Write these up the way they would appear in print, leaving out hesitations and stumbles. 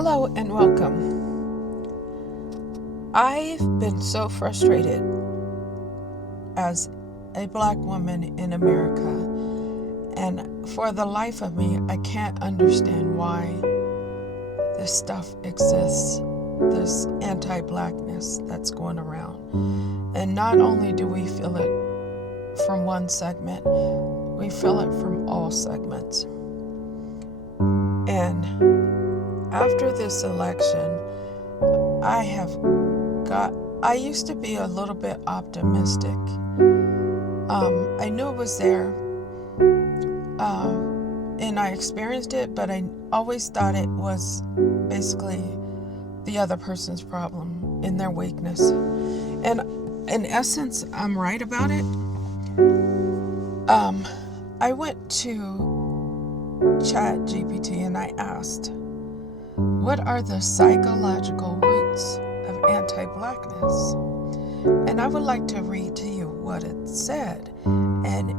Hello and welcome. I've been so frustrated as a Black woman in America, and for the life of me, I can't understand why this stuff exists, this anti-Blackness that's going around. And not only do we feel it from one segment, we feel it from all segments. And after this election, I used to be a little bit optimistic. I knew it was there, and I experienced it, but I always thought it was basically the other person's problem in their weakness. And in essence, I'm right about it. I went to ChatGPT and I asked, what are the psychological roots of anti-Blackness? And I would like to read to you what it said. And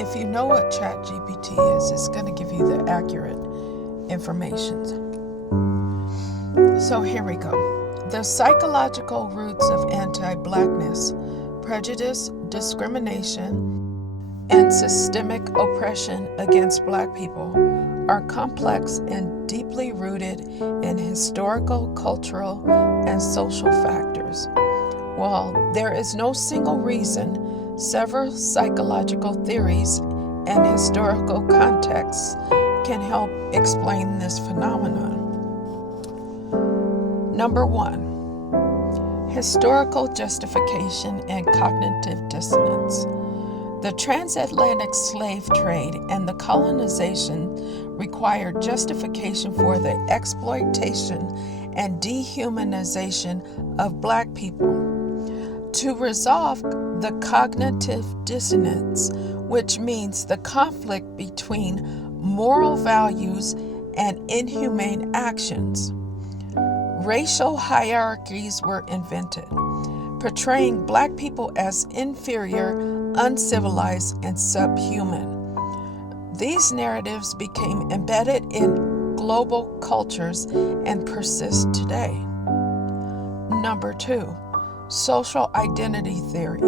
if you know what ChatGPT is, it's going to give you the accurate information. So here we go. The psychological roots of anti-Blackness, prejudice, discrimination, and systemic oppression against Black people are complex and deeply rooted in historical, cultural, and social factors. While there is no single reason, several psychological theories and historical contexts can help explain this phenomenon. Number 1, historical justification and cognitive dissonance. The transatlantic slave trade and the colonization required justification for the exploitation and dehumanization of Black people. To resolve the cognitive dissonance, which means the conflict between moral values and inhumane actions, racial hierarchies were invented, portraying Black people as inferior, uncivilized, and subhuman. These narratives became embedded in global cultures and persist today. Number 2, social identity theory.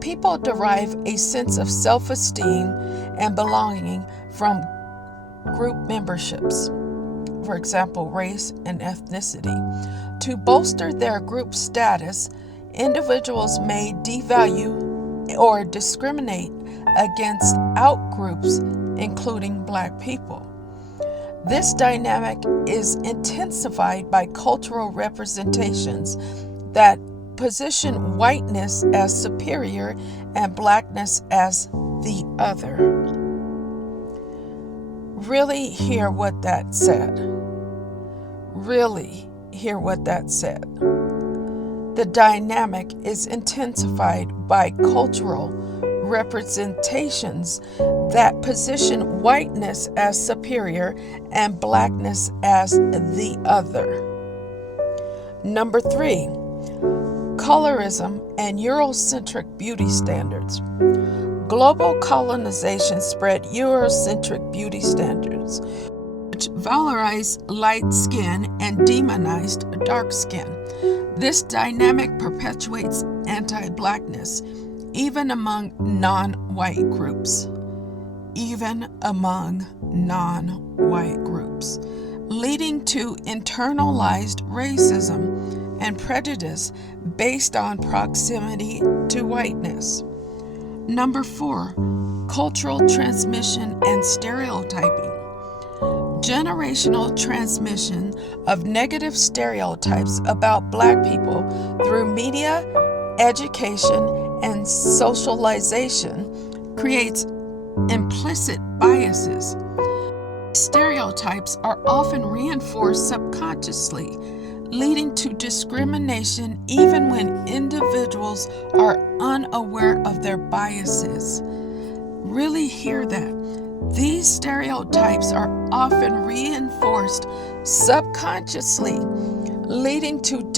People derive a sense of self-esteem and belonging from group memberships, for example, race and ethnicity. To bolster their group status, individuals may devalue or discriminate against outgroups, including Black people. This dynamic is intensified by cultural representations that position whiteness as superior and Blackness as the other. Really hear what that said. Really hear what that said. The dynamic is intensified by cultural representations that position whiteness as superior and Blackness as the other. Number 3, colorism and Eurocentric beauty standards. Global colonization spread Eurocentric beauty standards, which valorized light skin and demonized dark skin. This dynamic perpetuates anti-Blackness even among non-white groups. Leading to internalized racism and prejudice based on proximity to whiteness. Number 4, cultural transmission and stereotyping. Generational transmission of negative stereotypes about Black people through media, education, and socialization creates implicit biases. Stereotypes are often reinforced subconsciously, leading to discrimination even when individuals are unaware of their biases. Really hear that. These stereotypes are often reinforced subconsciously, leading to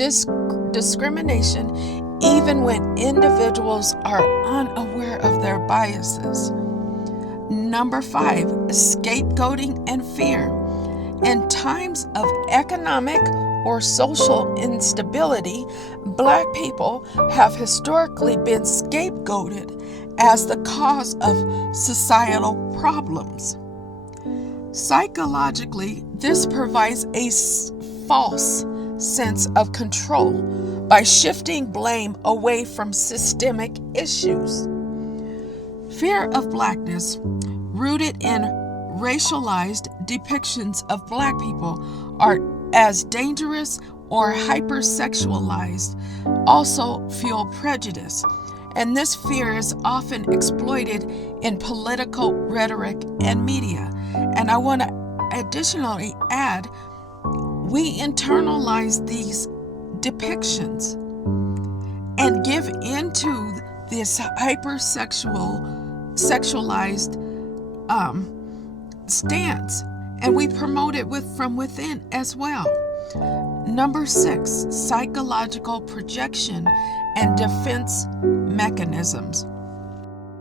discrimination even when individuals are unaware of their biases. Number 5, scapegoating and fear. In times of economic or social instability, Black people have historically been scapegoated as the cause of societal problems. Psychologically, this provides a false sense of control by shifting blame away from systemic issues. Fear of Blackness, rooted in racialized depictions of Black people are as dangerous or hypersexualized, also fuel prejudice, and this fear is often exploited in political rhetoric and media. And I want to additionally add, we internalize these depictions and give into this sexualized stance, and we promote it from within as well. Number 6, psychological projection and defense mechanisms.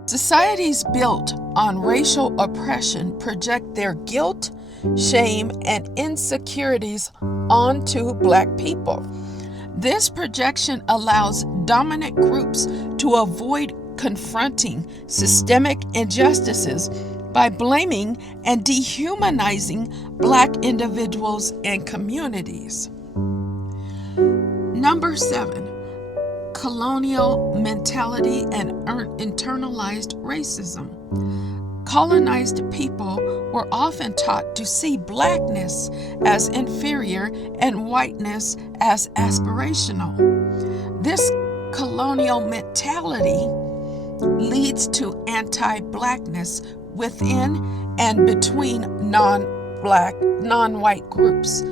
Societies built on racial oppression project their guilt, shame, and insecurities onto Black people. This projection allows dominant groups to avoid confronting systemic injustices by blaming and dehumanizing Black individuals and communities. Number 7, colonial mentality and internalized racism. Colonized people were often taught to see Blackness as inferior and whiteness as aspirational. This colonial mentality leads to anti-Blackness within and between non-white groups,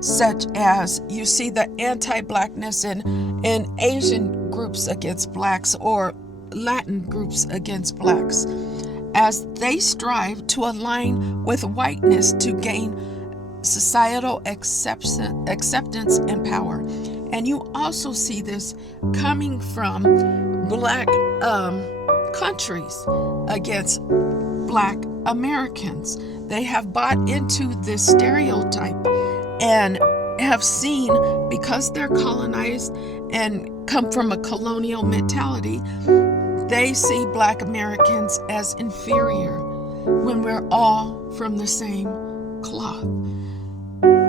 such as you see the anti-Blackness in Asian groups against Blacks or Latin groups against Blacks, as they strive to align with whiteness to gain societal acceptance and power. And you also see this coming from Black countries against Black Americans. They have bought into this stereotype and have seen, because they're colonized and come from a colonial mentality, they see Black Americans as inferior when we're all from the same cloth.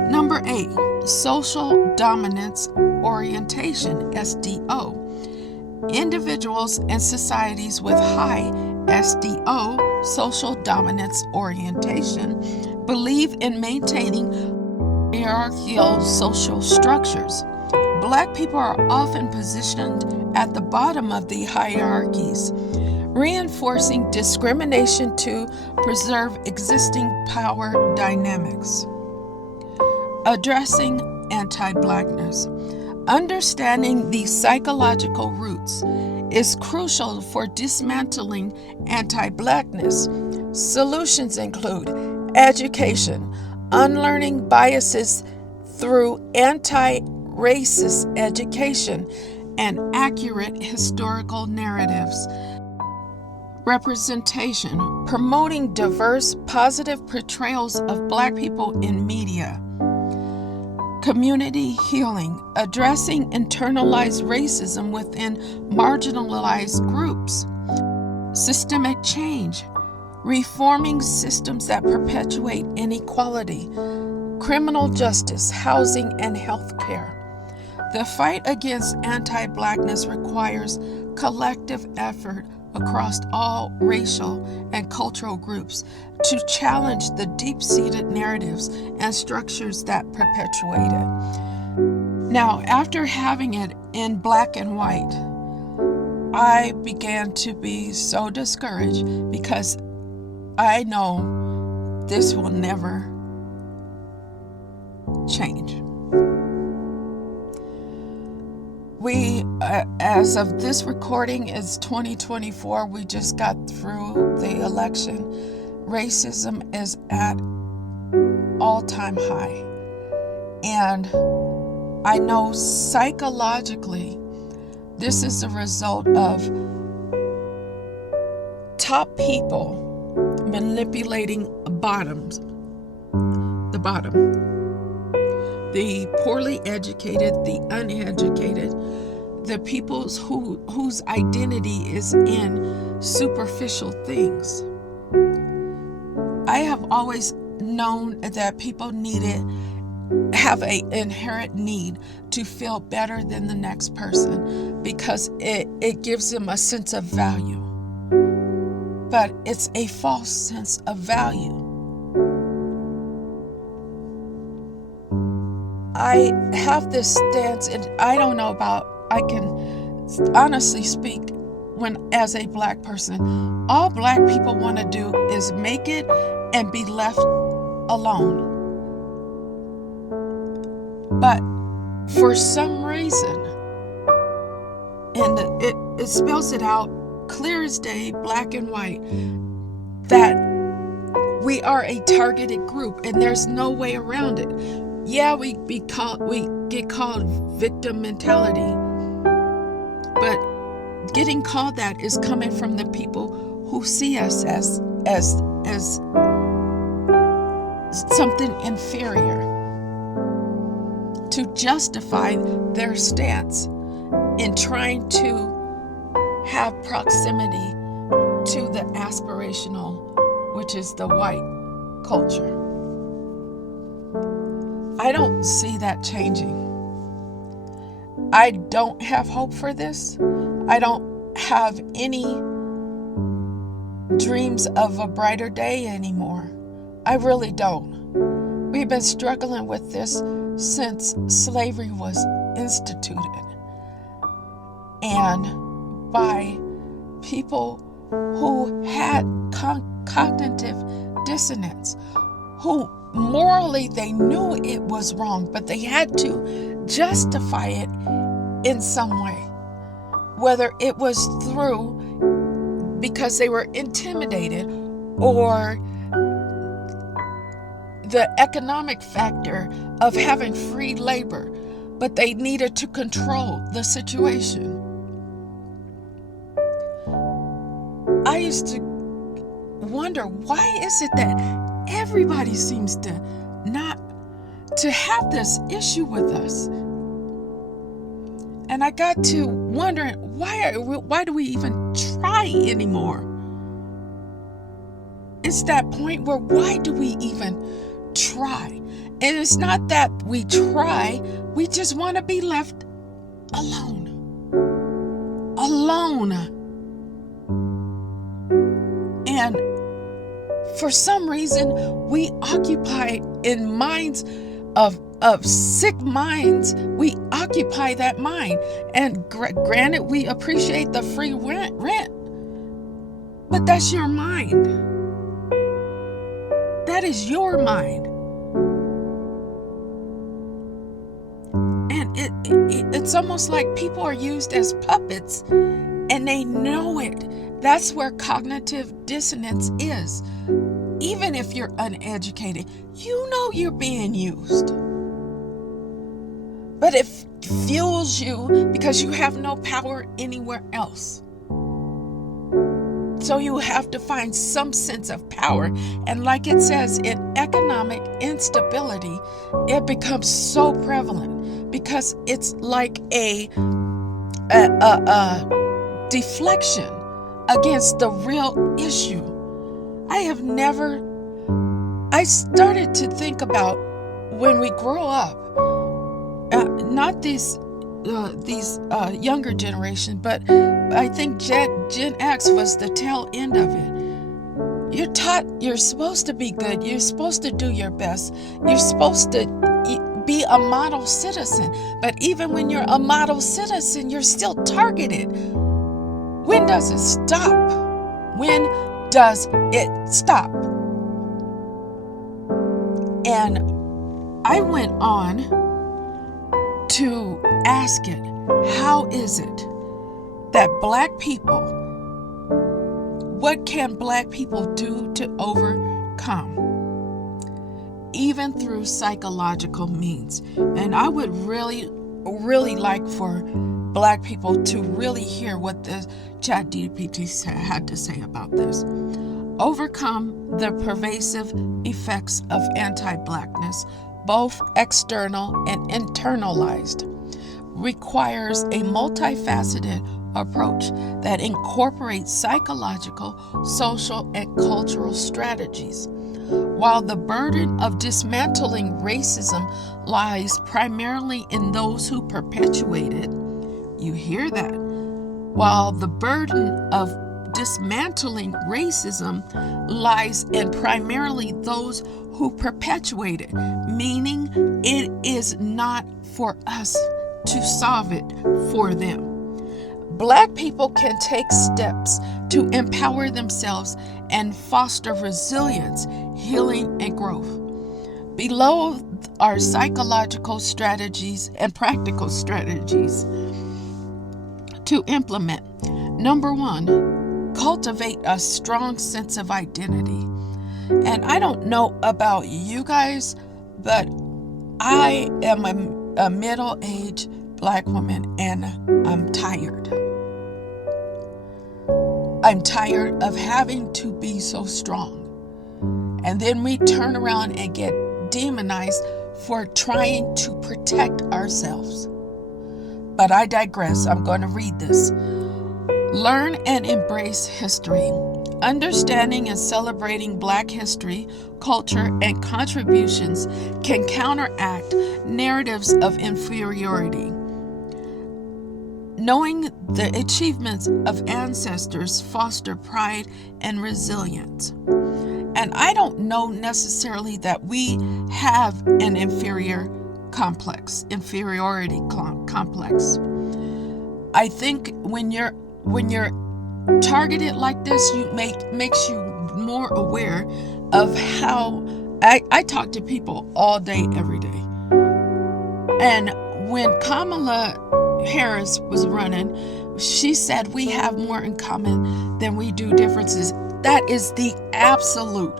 Number 8, social dominance orientation, SDO. Individuals and societies with high SDO, social dominance orientation, believe in maintaining hierarchical social structures. Black people are often positioned at the bottom of the hierarchies, reinforcing discrimination to preserve existing power dynamics. Addressing anti-Blackness. Understanding the psychological roots is crucial for dismantling anti-Blackness. Solutions include education, unlearning biases through anti-racist education, and accurate historical narratives. Representation, promoting diverse, positive portrayals of Black people in media. Community healing, addressing internalized racism within marginalized groups. Systemic change, reforming systems that perpetuate inequality. Criminal justice, housing, and health care. The fight against anti-Blackness requires collective effort across all racial and cultural groups to challenge the deep-seated narratives and structures that perpetuate it. Now, after having it in black and white, I began to be so discouraged because I know this will never change. We, as of this recording, is 2024. We just got through the election. Racism is at all-time high. And I know psychologically this is a result of top people manipulating bottoms. The the bottom. The poorly educated, the uneducated, the people whose identity is in superficial things. I have always known that people have an inherent need to feel better than the next person because it gives them a sense of value. But it's a false sense of value. I have this stance, and I don't know I can honestly speak as a Black person, all Black people want to do is make it and be left alone. But for some reason, and it spells it out clear as day, black and white, that we are a targeted group and there's no way around it. Yeah, we get called victim mentality, but getting called that is coming from the people who see us as something inferior, to justify their stance in trying to have proximity to the aspirational, which is the white culture. I don't see that changing. I don't have hope for this. I don't have any dreams of a brighter day anymore. I really don't. We've been struggling with this since slavery was instituted, and by people who had cognitive dissonance, who morally they knew it was wrong, but they had to justify it in some way, whether it was through because they were intimidated or the economic factor of having free labor, but they needed to control the situation. I used to wonder, why is it that everybody seems to not to have this issue with us? And I got to wondering, why do we even try anymore? It's that point where why do we even try? And it's not that we try, we just want to be left alone. And for some reason, we occupy in minds of sick minds, we occupy that mind. And granted, we appreciate the free rent, but that's your mind. That is your mind. And it's almost like people are used as puppets and they know it. That's where cognitive dissonance is. Even if you're uneducated, you know you're being used. But it fuels you because you have no power anywhere else. So you have to find some sense of power. And like it says, in economic instability, it becomes so prevalent because it's like a deflection against the real issue. I started to think about when we grow up, not these younger generation, but I think Gen X was the tail end of it. You're taught you're supposed to be good. You're supposed to do your best. You're supposed to be a model citizen. But even when you're a model citizen, you're still targeted. When does it stop? When does it stop? And I went on to ask it, how is it that Black people, what can Black people do to overcome, even through psychological means? And I would really like for Black people to really hear what the ChatGPT had to say about this. overcome the pervasive effects of anti-Blackness, both external and internalized, requires a multifaceted approach that incorporates psychological, social, and cultural strategies. While the burden of dismantling racism lies primarily in those who perpetuate it, you hear that? While the burden of dismantling racism lies in primarily those who perpetuate it, meaning it is not for us to solve it for them. Black people can take steps to empower themselves and foster resilience, healing, and growth. Below are psychological strategies and practical strategies to implement. Number 1, cultivate a strong sense of identity. And I don't know about you guys, but I am a middle-aged Black woman, and I'm tired. I'm tired of having to be so strong. And then we turn around and get demonized for trying to protect ourselves. But I digress. I'm going to read this. Learn and embrace history. Understanding and celebrating Black history, culture, and contributions can counteract narratives of inferiority. Knowing the achievements of ancestors foster pride and resilience. And I don't know necessarily that we have an inferiority complex. I think when you're targeted like this, makes you more aware of how I talk to people all day, every day. And when Kamala Harris was running, she said we have more in common than we do differences. That is the absolute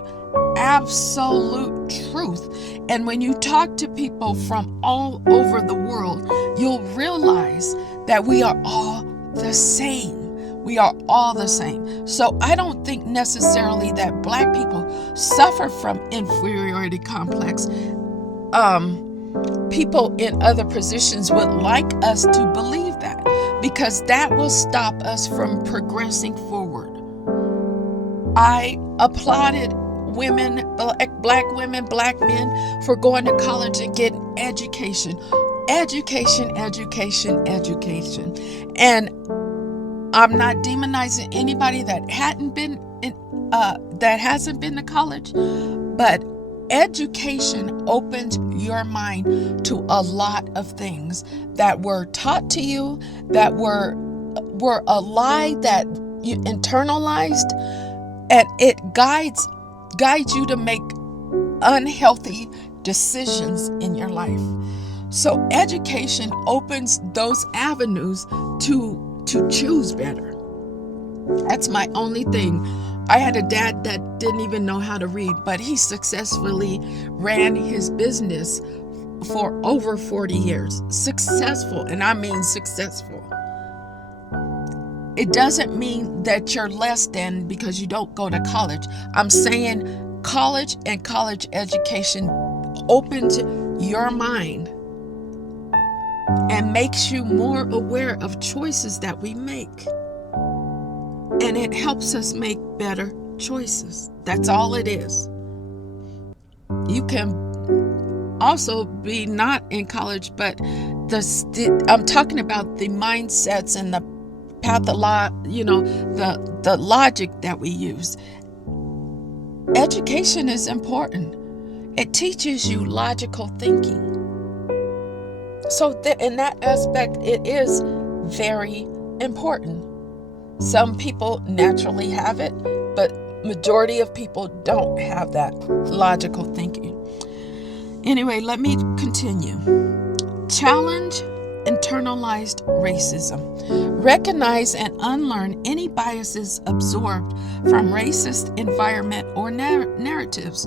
truth. And when you talk to people from all over the world, you'll realize that we are all the same. We are all the same. So I don't think necessarily that Black people suffer from inferiority complex. People in other positions would like us to believe that, because that will stop us from progressing forward. I applauded women, Black women, Black men, for going to college and getting education. And I'm not demonizing anybody that hasn't been to college, but education opens your mind to a lot of things that were taught to you, that were a lie that you internalized, and it guides you to make unhealthy decisions in your life. So education opens those avenues to choose better. That's my only thing. I had a dad that didn't even know how to read, but he successfully ran his business for over 40 years. Successful, and I mean successful. It doesn't mean that you're less than because you don't go to college. I'm saying college and college education opens your mind and makes you more aware of choices that we make. And it helps us make better choices. That's all it is. You can also be not in college, but I'm talking about the mindsets and the the logic that we use. Education is important. It teaches you logical thinking. So in that aspect, it is very important. Some people naturally have it, but majority of people don't have that logical thinking. Anyway, let me continue. Challenge internalized racism. Recognize and unlearn any biases absorbed from racist environment or narratives.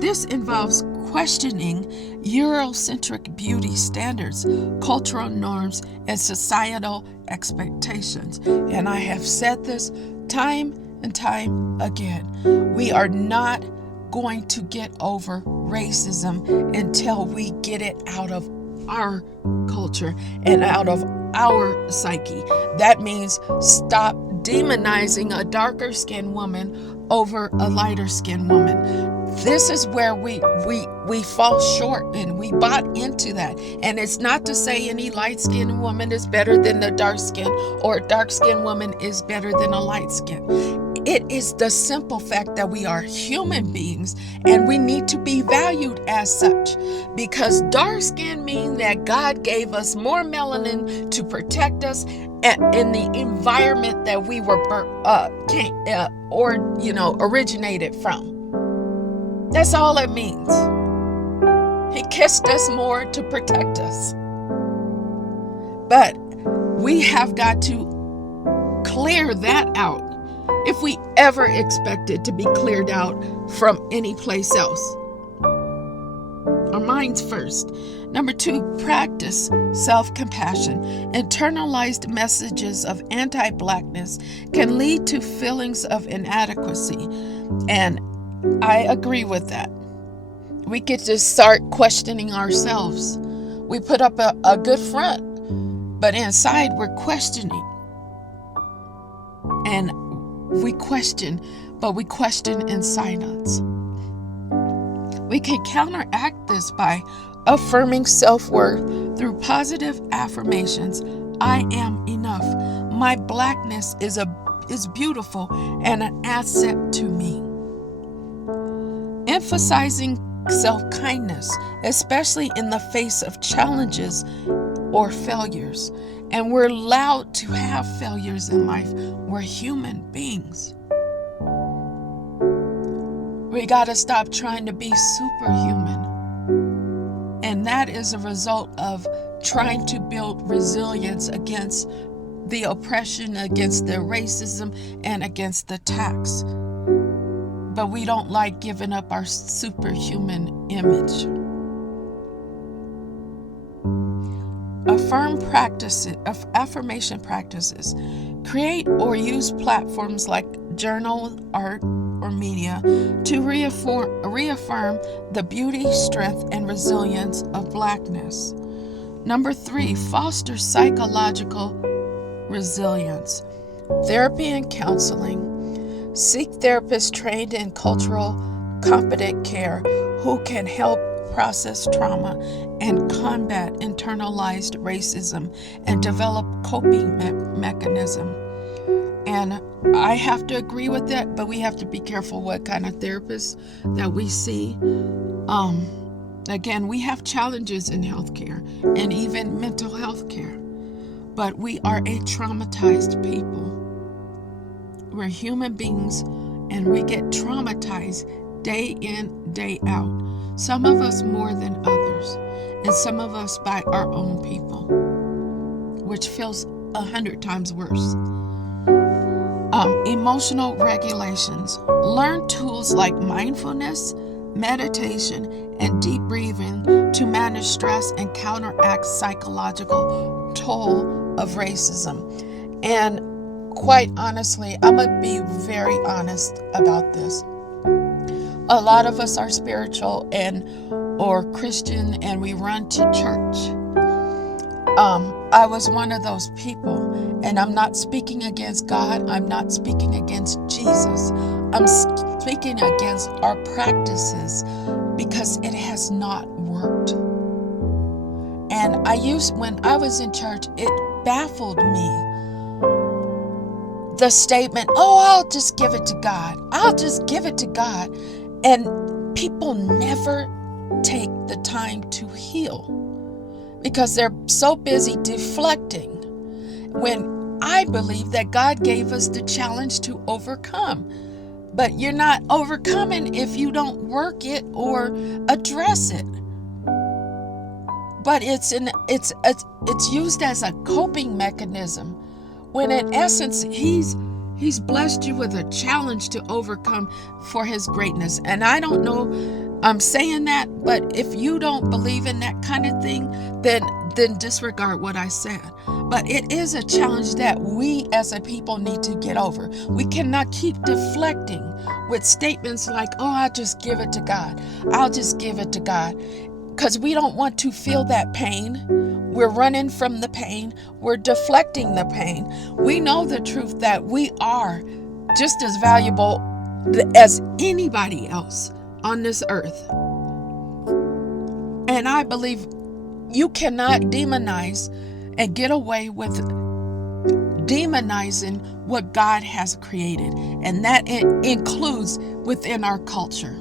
This involves questioning Eurocentric beauty standards, cultural norms, and societal expectations. And I have said this time and time again. We are not going to get over racism until we get it out of our culture and out of our psyche. That means stop demonizing a darker skinned woman over a lighter skinned woman. This is where we fall short, and we bought into that. And it's not to say any light skinned woman is better than the dark skin, or a dark skinned woman is better than a light skin. It is the simple fact that we are human beings and we need to be valued as such, because dark skin means that God gave us more melanin to protect us in the environment that we were originated from. That's all it means. He kissed us more to protect us. But we have got to clear that out if we ever expect it to be cleared out from any place else. Our minds first. Number 2, practice self-compassion. Internalized messages of anti-Blackness can lead to feelings of inadequacy, and I agree with that. We could just start questioning ourselves. We put up a good front, but inside we're questioning. And we question, but we question in silence. We can counteract this by affirming self-worth through positive affirmations. I am enough. My Blackness is beautiful and an asset to me. Emphasizing self-kindness, especially in the face of challenges or failures. And we're allowed to have failures in life. We're human beings. We got to stop trying to be superhuman. And that is a result of trying to build resilience against the oppression, against the racism, and against the attacks. But we don't like giving up our superhuman image. Affirmation practices. Create or use platforms like journal, art, or media to reaffirm the beauty, strength, and resilience of Blackness. Number 3, foster psychological resilience. Therapy and counseling. Seek therapists trained in cultural competent care who can help process trauma and combat internalized racism and develop coping mechanism. And I have to agree with that, but we have to be careful what kind of therapists that we see. Again, we have challenges in healthcare and even mental health care, but we are a traumatized people. We're human beings, and we get traumatized day in, day out. Some of us more than others, and some of us by our own people, which feels 100 times worse. Emotional regulations. Learn tools like mindfulness, meditation, and deep breathing to manage stress and counteract psychological toll of racism. And quite honestly, I'm going to be very honest about this. A lot of us are spiritual or Christian, and we run to church. I was one of those people, and I'm not speaking against God. I'm not speaking against Jesus. I'm speaking against our practices because it has not worked. And when I was in church, it baffled me. The statement, I'll just give it to God. I'll just give it to God. And people never take the time to heal because they're so busy deflecting, when I believe that God gave us the challenge to overcome. But you're not overcoming if you don't work it or address it. But it's used as a coping mechanism, when in essence He's blessed you with a challenge to overcome for His greatness. And I don't know, I'm saying that, but if you don't believe in that kind of thing, then then disregard what I said. But it is a challenge that we as a people need to get over. We cannot keep deflecting with statements like, oh, I'll just give it to God. I'll just give it to God. Because we don't want to feel that pain. We're running from the pain. We're deflecting the pain. We know the truth that we are just as valuable as anybody else on this earth. And I believe you cannot demonize and get away with demonizing what God has created. And that includes within our culture.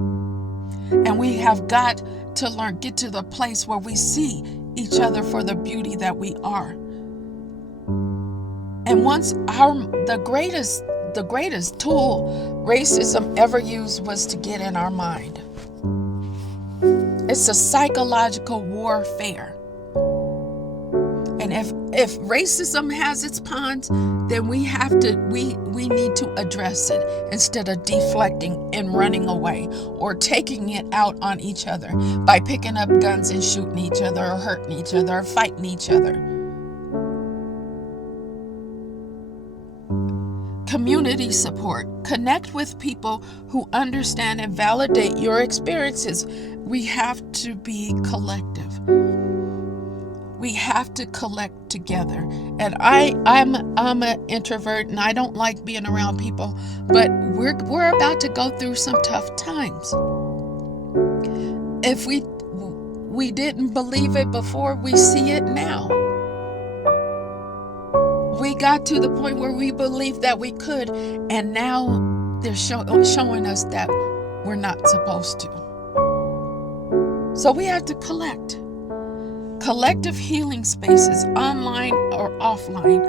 And we have got to get to the place where we see each other for the beauty that we are. And once the greatest tool racism ever used was to get in our mind. It's a psychological warfare. And if racism has its pawns, then we need to address it instead of deflecting and running away or taking it out on each other by picking up guns and shooting each other or hurting each other or fighting each other. Community support. Connect with people who understand and validate your experiences. We have to be collective. We have to collect together. And I'm an introvert and I don't like being around people, but we're about to go through some tough times. If we didn't believe it before, we see it now. We got to the point where we believed that we could, and now they're showing us that we're not supposed to. So we have to collect. Collective healing spaces, online or offline,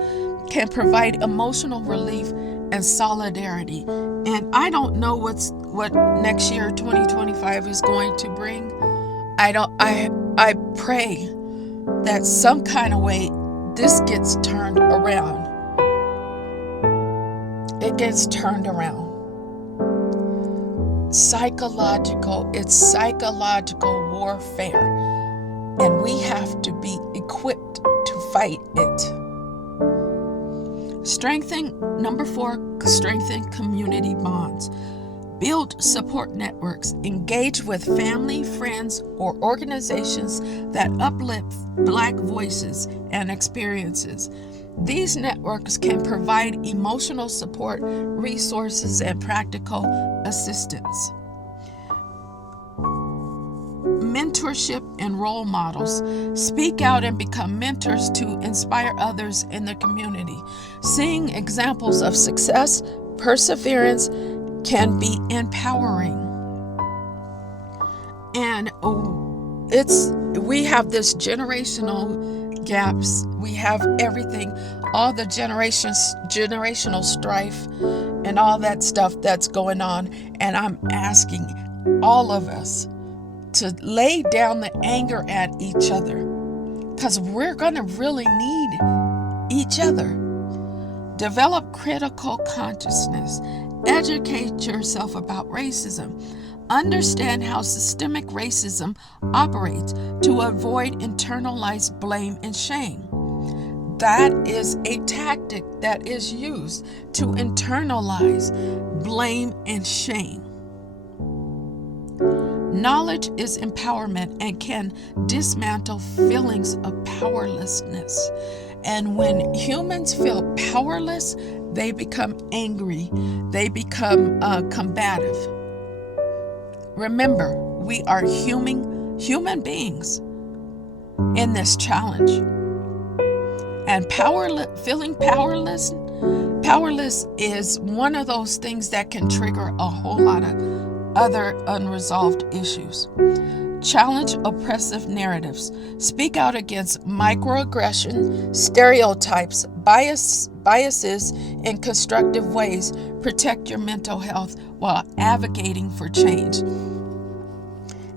can provide emotional relief and solidarity. And I don't know what next year, 2025, is going to bring. I pray that some kind of way this gets turned around. It gets turned around. It's psychological warfare. And we have to be equipped to fight it. Number 4, strengthen community bonds. Build support networks. Engage with family, friends, or organizations that uplift Black voices and experiences. These networks can provide emotional support, resources, and practical assistance. Mentorship and role models. Speak out and become mentors to inspire others in the community. Seeing examples of success, perseverance can be empowering. And we have this generational gaps. We have everything, all the generational strife and all that stuff that's going on. And I'm asking all of us to lay down the anger at each other, because we're going to really need each other. Develop critical consciousness. Educate yourself about racism. Understand how systemic racism operates to avoid internalized blame and shame. That is a tactic that is used to internalize blame and shame. Knowledge is empowerment and can dismantle feelings of powerlessness. And when humans feel powerless, they become angry. They become combative. Remember, we are human beings in this challenge. And feeling powerless is one of those things that can trigger a whole lot of other unresolved issues. Challenge oppressive narratives. Speak out against microaggression, stereotypes, biases in constructive ways. Protect your mental health while advocating for change.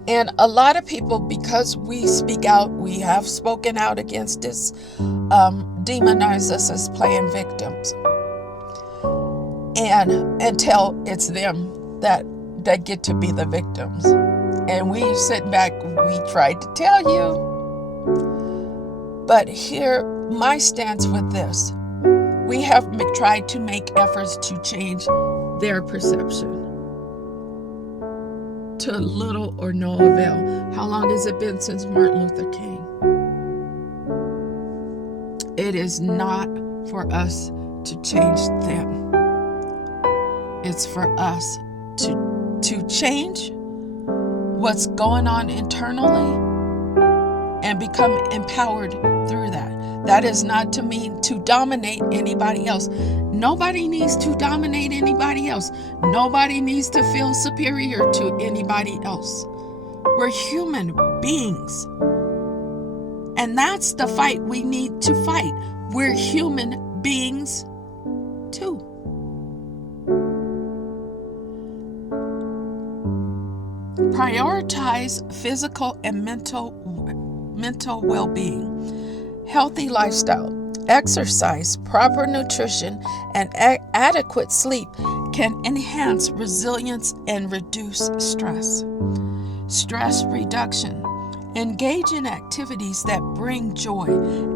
And a lot of people, because we speak out, we have spoken out against this, demonize us as playing victims. And until it's them that get to be the victims. And we sit back, we tried to tell you. But here, my stance with this, we have tried to make efforts to change their perception to little or no avail. How long has it been since Martin Luther King? It is not for us to change them. It's for us to change what's going on internally and become empowered through that. That is not to mean to dominate anybody else. Nobody needs to dominate anybody else. Nobody needs to feel superior to anybody else. We're human beings. And that's the fight we need to fight. We're human beings too. Prioritize physical and mental well-being, healthy lifestyle, exercise, proper nutrition, and adequate sleep can enhance resilience and reduce stress. Stress reduction. Engage in activities that bring joy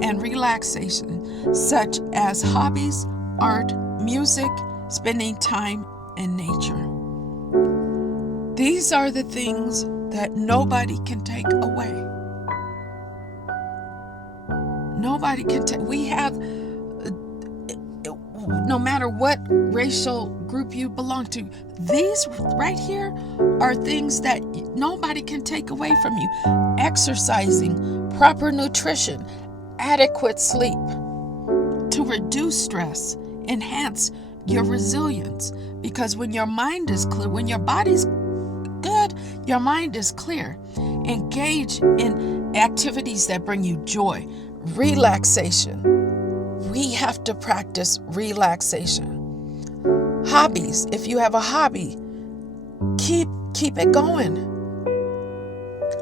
and relaxation, such as hobbies, art, music, spending time in nature. These are the things that nobody can take away. Nobody can take. We have, no matter what racial group you belong to, these right here are things that nobody can take away from you. Exercising, proper nutrition, adequate sleep to reduce stress, enhance your resilience. Because when your mind is clear, when your body's good, your mind is clear. Engage in activities that bring you joy, relaxation. We have to practice relaxation. Hobbies. If you have a hobby, keep it going.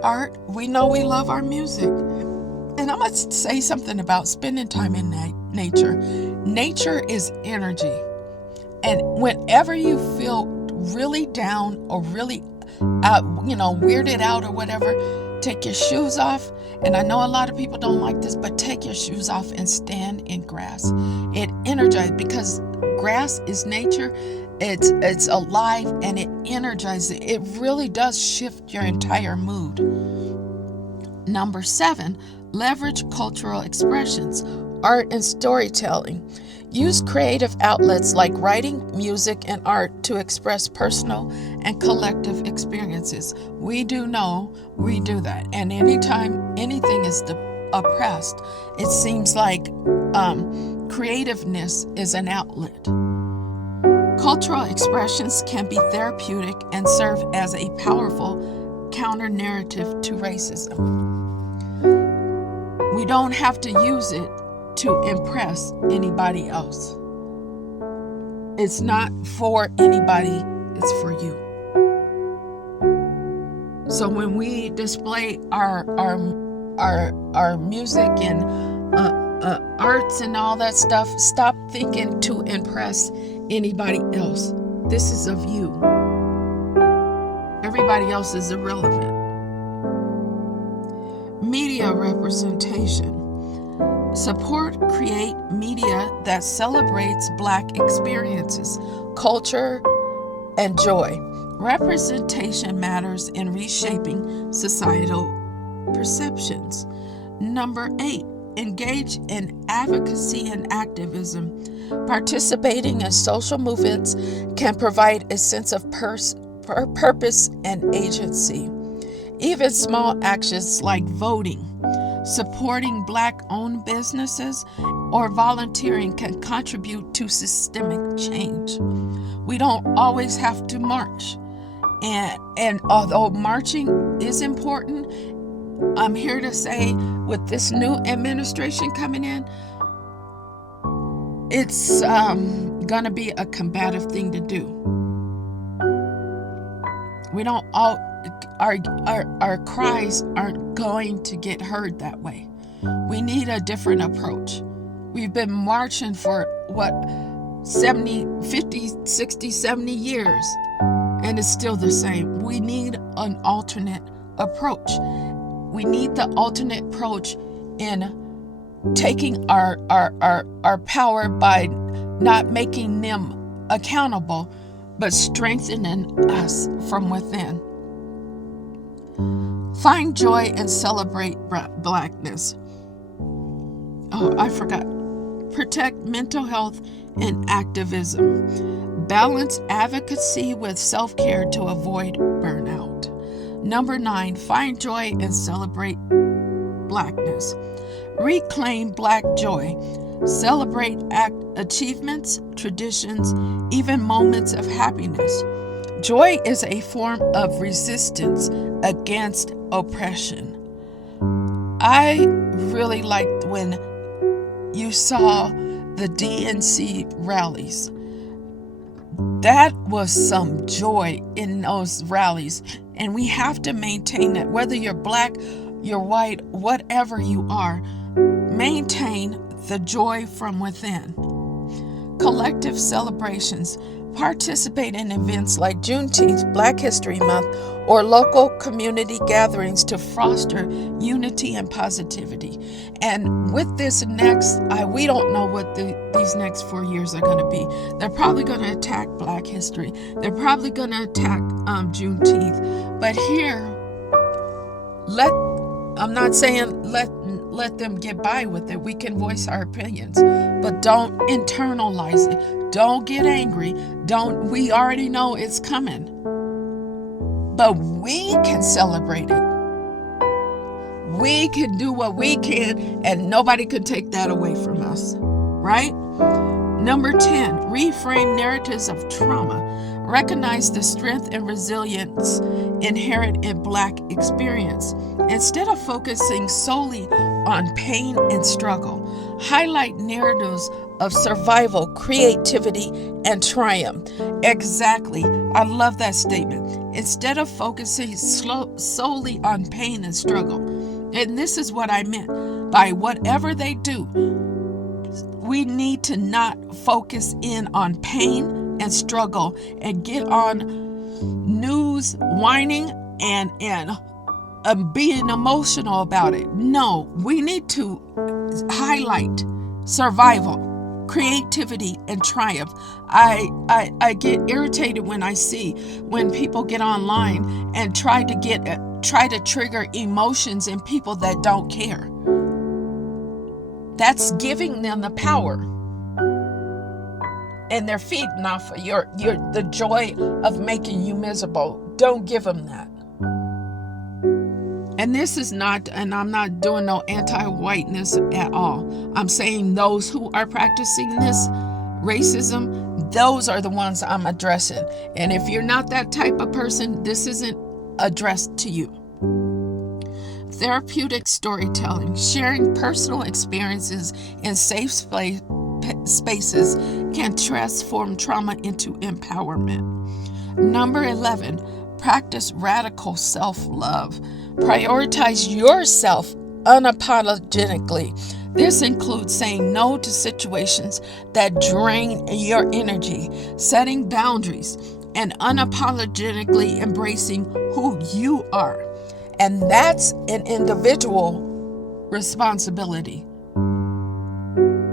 Art. We know we love our music. And I'm going to say something about spending time in nature. Nature is energy. And whenever you feel really down or really weirded out or whatever, take your shoes off. And I know a lot of people don't like this, but take your shoes off and stand in grass. It energizes, because grass is nature. It's alive and it energizes. It really does shift your entire mood. Number 7, leverage cultural expressions, art and storytelling. Use creative outlets like writing, music, and art to express personal and collective experiences. We do know we do that. And anytime anything is oppressed, it seems like creativeness is an outlet. Cultural expressions can be therapeutic and serve as a powerful counter-narrative to racism. We don't have to use it to impress anybody else. It's not for anybody, it's for you. So when we display our music and arts and all that stuff, stop thinking to impress anybody else. This is of you. Everybody else is irrelevant. Media representation. Support, create media that celebrates Black experiences, culture, and joy. Representation matters in reshaping societal perceptions. Number 8, engage in advocacy and activism. Participating in social movements can provide a sense of purpose and agency. Even small actions like voting, supporting Black-owned businesses, or volunteering can contribute to systemic change. We don't always have to march. And although marching is important, I'm here to say with this new administration coming in, it's going to be a combative thing to do. We don't all... Our cries aren't going to get heard that way. We need a different approach. We've been marching for 50, 60, 70 years, and it's still the same. We need an alternate approach. We need the alternate approach in taking our power by not making them accountable, but strengthening us from within. Find joy and celebrate Blackness. Oh, I forgot. Protect mental health and activism. Balance advocacy with self-care to avoid burnout. Number 9, find joy and celebrate Blackness. Reclaim Black joy. Celebrate achievements, traditions, even moments of happiness. Joy is a form of resistance against oppression. I really liked when you saw the DNC rallies. That was some joy in those rallies, and we have to maintain that. Whether you're Black, you're white, whatever you are, maintain the joy from within. Collective celebrations. Participate in events like Juneteenth, Black History Month, or local community gatherings to foster unity and positivity. And with this next, we don't know what these next 4 years are going to be. They're probably going to attack Black history. They're probably going to attack Juneteenth. But here, I'm not saying let them get by with it. We can voice our opinions, but don't internalize it. Don't get angry. We already know it's coming. But we can celebrate it. We can do what we can, and nobody can take that away from us, right? Number 10, reframe narratives of trauma. Recognize the strength and resilience inherent in Black experience. Instead of focusing solely on pain and struggle, highlight narratives of survival, creativity, and triumph. Exactly. I love that statement. Instead of focusing solely on pain and struggle. And this is what I meant by whatever they do. We need to not focus in on pain and struggle and get on news whining and being emotional about it. No, we need to highlight survival, creativity, and triumph. I get irritated when people get online and try to trigger emotions in people that don't care. That's giving them the power, and they're feeding off of the joy of making you miserable. Don't give them that. And this is not, and I'm not doing no anti-whiteness at all. I'm saying those who are practicing this racism, those are the ones I'm addressing. And if you're not that type of person, this isn't addressed to you. Therapeutic storytelling. Sharing personal experiences in safe spaces can transform trauma into empowerment. Number 11, practice radical self-love. Prioritize yourself unapologetically. This includes saying no to situations that drain your energy, setting boundaries, and unapologetically embracing who you are. And that's an individual responsibility.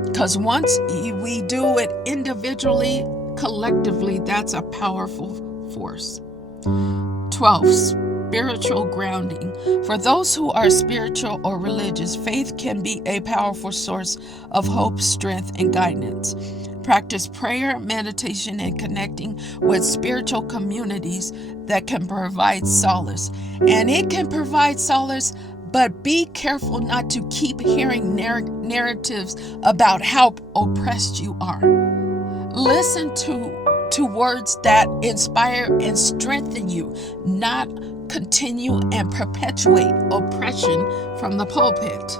Because once we do it individually, collectively, that's a powerful force. 12, spiritual grounding. For those who are spiritual or religious, faith can be a powerful source of hope, strength, and guidance. Practice prayer, meditation, and connecting with spiritual communities that can provide solace. And it can provide solace, but be careful not to keep hearing narratives about how oppressed you are. Listen to words that inspire and strengthen you, not continue and perpetuate oppression from the pulpit.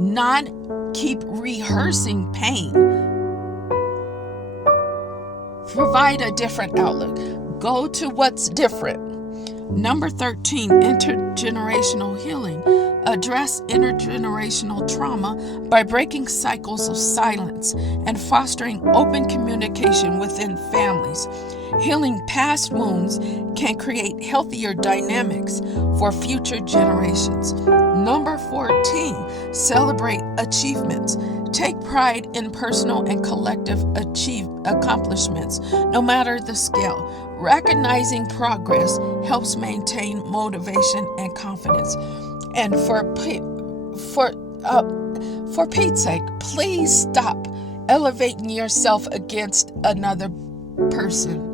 Not keep rehearsing pain. Provide a different outlook. Go to what's different. Number 13, intergenerational healing. Address intergenerational trauma by breaking cycles of silence and fostering open communication within families. Healing past wounds can create healthier dynamics for future generations. Number 14, celebrate achievements. Take pride in personal and collective accomplishments, no matter the scale. Recognizing progress helps maintain motivation and confidence. And for Pete's sake, please stop elevating yourself against another person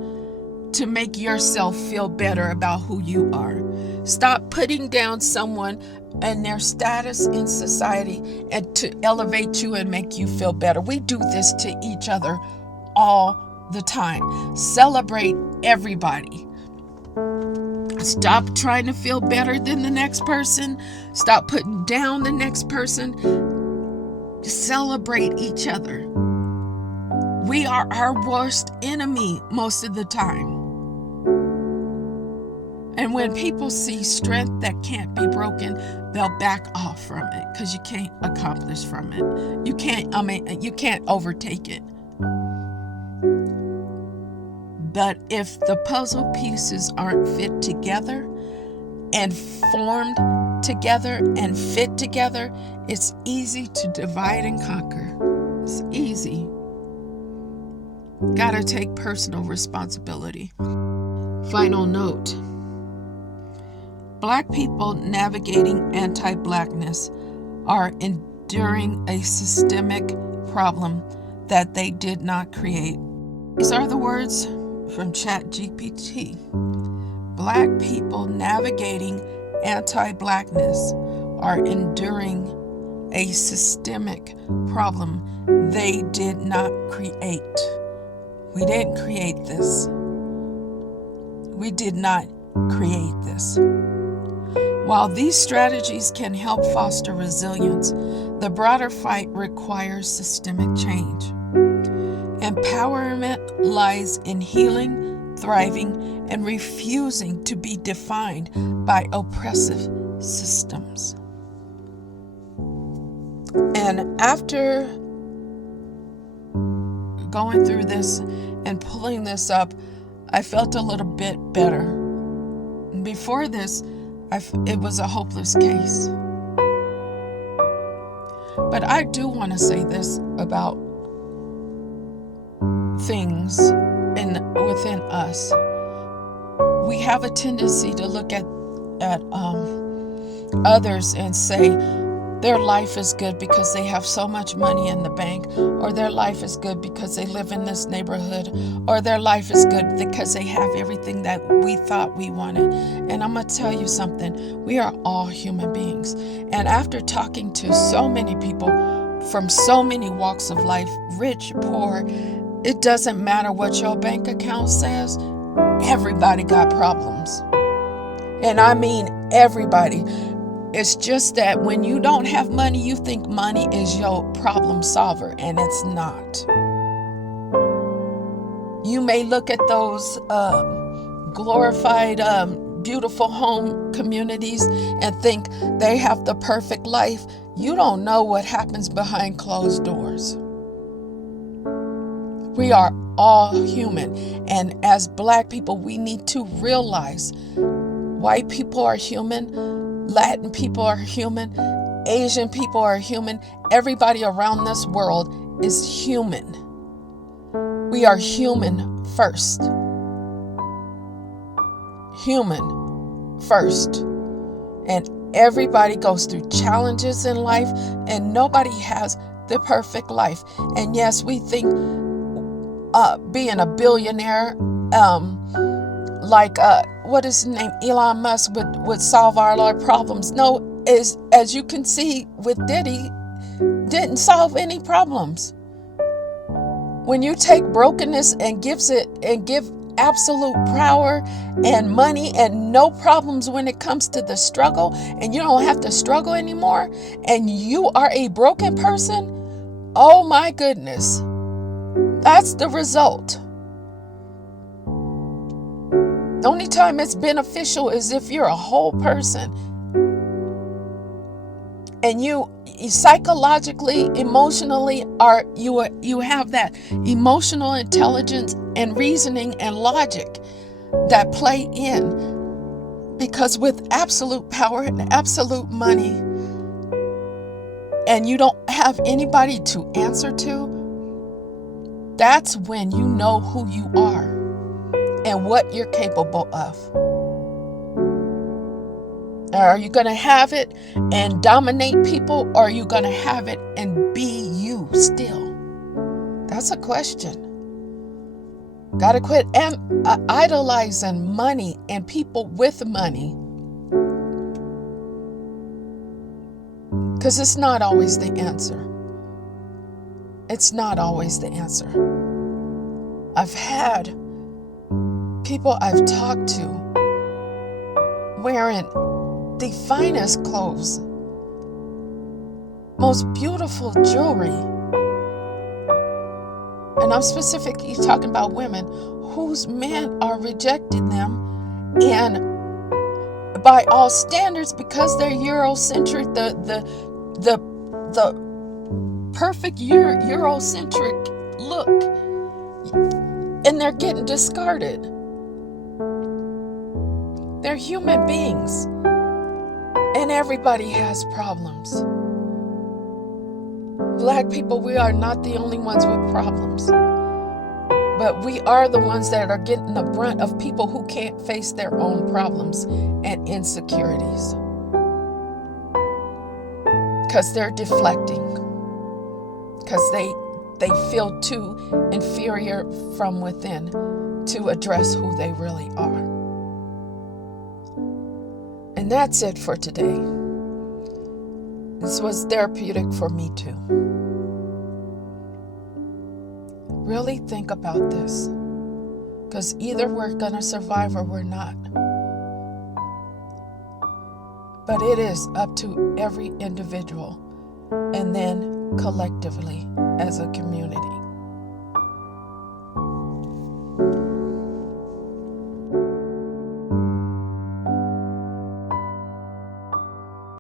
to make yourself feel better about who you are. Stop putting down someone and their status in society and to elevate you and make you feel better. We do this to each other all the time. Celebrate everybody. Stop trying to feel better than the next person. Stop putting down the next person. Celebrate each other. We are our worst enemy most of the time. And when people see strength that can't be broken, they'll back off from it because you can't accomplish from it. You can't overtake it. But if the puzzle pieces aren't fit together and formed together and fit together, it's easy to divide and conquer. It's easy. Gotta take personal responsibility. Final note. Black people navigating anti-Blackness are enduring a systemic problem that they did not create. These are the words from ChatGPT. Black people navigating anti-Blackness are enduring a systemic problem they did not create. We didn't create this. We did not create this. While these strategies can help foster resilience, the broader fight requires systemic change. Empowerment lies in healing, thriving, and refusing to be defined by oppressive systems. And after going through this and pulling this up, I felt a little bit better. Before this, it was a hopeless case. But I do want to say this about things within us. We have a tendency to look at others and say their life is good because they have so much money in the bank, or their life is good because they live in this neighborhood, or their life is good because they have everything that we thought we wanted. And I'm going to tell you something. We are all human beings. And after talking to so many people from so many walks of life, rich, poor, it doesn't matter what your bank account says. Everybody got problems. And I mean everybody. It's just that when you don't have money, you think money is your problem solver, and it's not. You may look at those glorified, beautiful home communities and think they have the perfect life. You don't know what happens behind closed doors. We are all human, and as Black people, we need to realize white people are human, Latin people are human, Asian people are human. Everybody around this world is human. We are human first. Human first. And everybody goes through challenges in life, and nobody has the perfect life. And yes, we think being a billionaire, what is his name, Elon Musk would solve all our problems. No, as you can see with Diddy, didn't solve any problems. When you take brokenness and give absolute power and money and no problems when it comes to the struggle, and you don't have to struggle anymore, and you are a broken person, oh my goodness, that's the result. The only time it's beneficial is if you're a whole person and you psychologically, emotionally, are you have that emotional intelligence and reasoning and logic that play in, because with absolute power and absolute money, and you don't have anybody to answer to, that's when you know who you are and what you're capable of. Are you going to have it and dominate people, or are you going to have it and be you still? That's a question. Got to quit idolizing money and people with money, because it's not always the answer. It's not always the answer. I've had people I've talked to wearing the finest clothes, most beautiful jewelry, and I'm specifically talking about women whose men are rejecting them, and by all standards, because they're Eurocentric, the perfect Eurocentric look, and they're getting discarded. They're human beings, and everybody has problems. Black people, we are not the only ones with problems, but we are the ones that are getting the brunt of people who can't face their own problems and insecurities, because they're deflecting, because they feel too inferior from within to address who they really are. And that's it for today. This was therapeutic for me too. Really think about this, because either we're gonna survive or we're not. But it is up to every individual, and then collectively as a community.